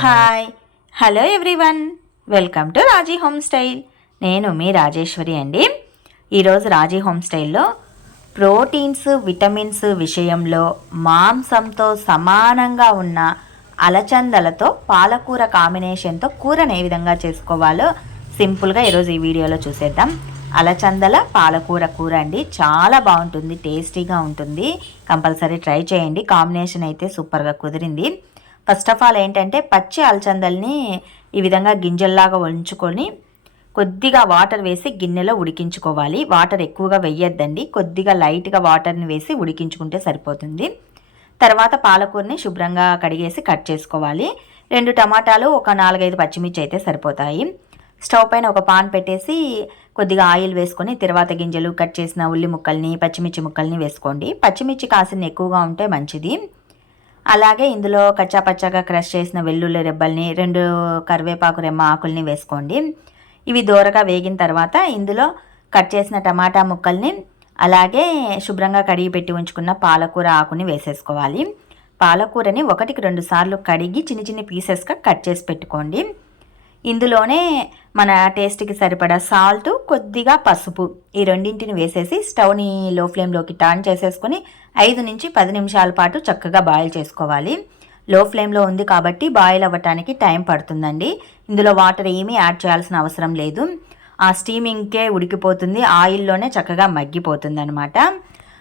Hi. Hello everyone. Welcome to Raji home style. నేను మీ రాజేశ్వరి అండి. ఈరోజు రాజీ హోమ్ స్టైల్లో ప్రోటీన్స్ విటమిన్స్ విషయంలో మాంసంతో సమానంగా ఉన్న అలచందలతో పాలకూర కాంబినేషన్తో కూరను ఏ విధంగా చేసుకోవాలో సింపుల్గా ఈరోజు ఈ వీడియోలో చూసేద్దాం. అలచందల పాలకూర కూర అండి. చాలా బాగుంటుంది టేస్టీగా ఉంటుంది. కంపల్సరీ ట్రై చేయండి. కాంబినేషన్ అయితే సూపర్గా కుదిరింది. ఫస్ట్ ఆఫ్ ఆల్ ఏంటంటే పచ్చి అలచందల్ని ఈ విధంగా గింజల్లాగా ఉంచుకొని కొద్దిగా వాటర్ వేసి గిన్నెలో ఉడికించుకోవాలి. వాటర్ ఎక్కువగా వెయ్యొద్దండి కొద్దిగా లైట్గా వాటర్ని వేసి ఉడికించుకుంటే సరిపోతుంది. తర్వాత పాలకూరని శుభ్రంగా కడిగేసి కట్ చేసుకోవాలి. రెండు టమాటాలు ఒక నాలుగైదు పచ్చిమిర్చి అయితే సరిపోతాయి. స్టవ్ పైన ఒక పాన్ పెట్టేసి కొద్దిగా ఆయిల్ వేసుకొని తర్వాత గింజలు కట్ చేసిన ఉల్లి ముక్కల్ని పచ్చిమిర్చి ముక్కల్ని వేసుకోండి. పచ్చిమిర్చి కాసిన ఎక్కువగా ఉంటే మంచిది. అలాగే ఇందులో కచ్చాపచ్చగా క్రష్ చేసిన వెల్లుల్లి రెబ్బల్ని రెండు కరివేపాకు రెమ్మ ఆకుల్ని వేసుకోండి. ఇవి దూరగా వేగిన తర్వాత ఇందులో కట్ చేసిన టమాటా ముక్కల్ని అలాగే శుభ్రంగా కడిగి పెట్టి ఉంచుకున్న పాలకూర ఆకుని వేసేసుకోవాలి. పాలకూరని ఒకటికి రెండు సార్లు కడిగి చిన్న చిన్న పీసెస్గా కట్ చేసి పెట్టుకోండి. ఇందులోనే మన టేస్ట్కి సరిపడా సాల్ట్ కొద్దిగా పసుపు. ఈ రెండింటిని వేసేసి స్టవ్ని లో ఫ్లేమ్లోకి టర్న్ చేసేసుకొని ఐదు నుంచి పది నిమిషాల పాటు చక్కగా బాయిల్ చేసుకోవాలి. లో ఫ్లేమ్లో ఉంది కాబట్టి బాయిల్ అవ్వటానికి టైం పడుతుందండి. ఇందులో వాటర్ ఏమీ యాడ్ చేయాల్సిన అవసరం లేదు. ఆ స్టీమింగ్కే ఉడికిపోతుంది. ఆయిల్లోనే చక్కగా మగ్గిపోతుంది అనమాట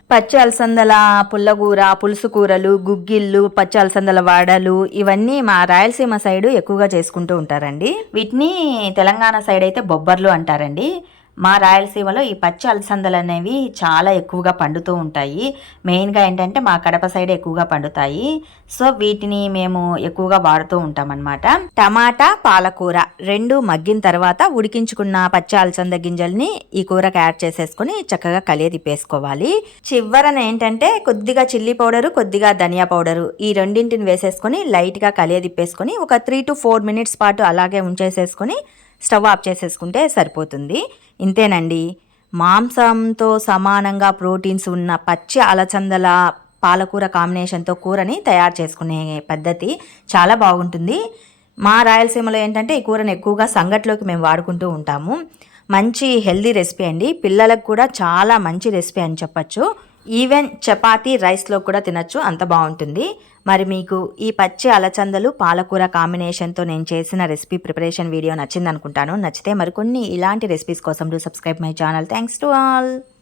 పచ్చి అలసందల పుల్లగూర పులుసు కూరలు గుగ్గిళ్ళు పచ్చి అలసందల వాడలు ఇవన్నీ మా రాయలసీమ సైడు ఎక్కువగా చేసుకుంటూ ఉంటారండి. వీటిని తెలంగాణ సైడ్ అయితే బొబ్బర్లు అంటారండి. మా రాయలసీమలో ఈ పచ్చి అలసందలు అనేవి చాలా ఎక్కువగా పండుతూ ఉంటాయి. మెయిన్గా ఏంటంటే మా కడప సైడ్ ఎక్కువగా పండుతాయి. సో వీటిని మేము ఎక్కువగా వాడుతూ ఉంటామన్నమాట. టమాటా పాలకూర రెండు మగ్గిన తర్వాత ఉడికించుకున్న పచ్చి అలసంద గింజల్ని ఈ కూరకు యాడ్ చేసేసుకొని చక్కగా కలియ తిప్పేసుకోవాలి. చివరన ఏంటంటే కొద్దిగా చిల్లీ పౌడరు కొద్దిగా ధనియా పౌడరు ఈ రెండింటిని వేసేసుకొని లైట్గా కలియ తిప్పేసుకొని ఒక త్రీ టు ఫోర్ మినిట్స్ పాటు అలాగే ఉంచేసేసుకొని స్టవ్ ఆఫ్ చేసేసుకుంటే సరిపోతుంది. ఇంతేనండి. మాంసంతో సమానంగా ప్రోటీన్స్ ఉన్న పచ్చి అలచందల పాలకూర కాంబినేషన్తో కూరని తయారు చేసుకునే పద్ధతి చాలా బాగుంటుంది. మా రాయలసీమలో ఏంటంటే ఈ కూరని ఎక్కువగా సంగట్లోకి మేము వాడుకుంటూ ఉంటాము. మంచి హెల్దీ రెసిపీ అండి. పిల్లలకు కూడా చాలా మంచి రెసిపీ అని చెప్పచ్చు. ఈవెన్ చపాతీ రైస్లో కూడా తినచ్చు అంత బాగుంటుంది మరి మీకు ఈ పచ్చి అలచందలు పాలకూర కాంబినేషన్తో నేను చేసిన రెసిపీ ప్రిపరేషన్ వీడియో నచ్చిందనుకుంటాను. నచ్చితే మరికొన్ని ఇలాంటి రెసిపీస్ కోసం do subscribe my channel thanks to all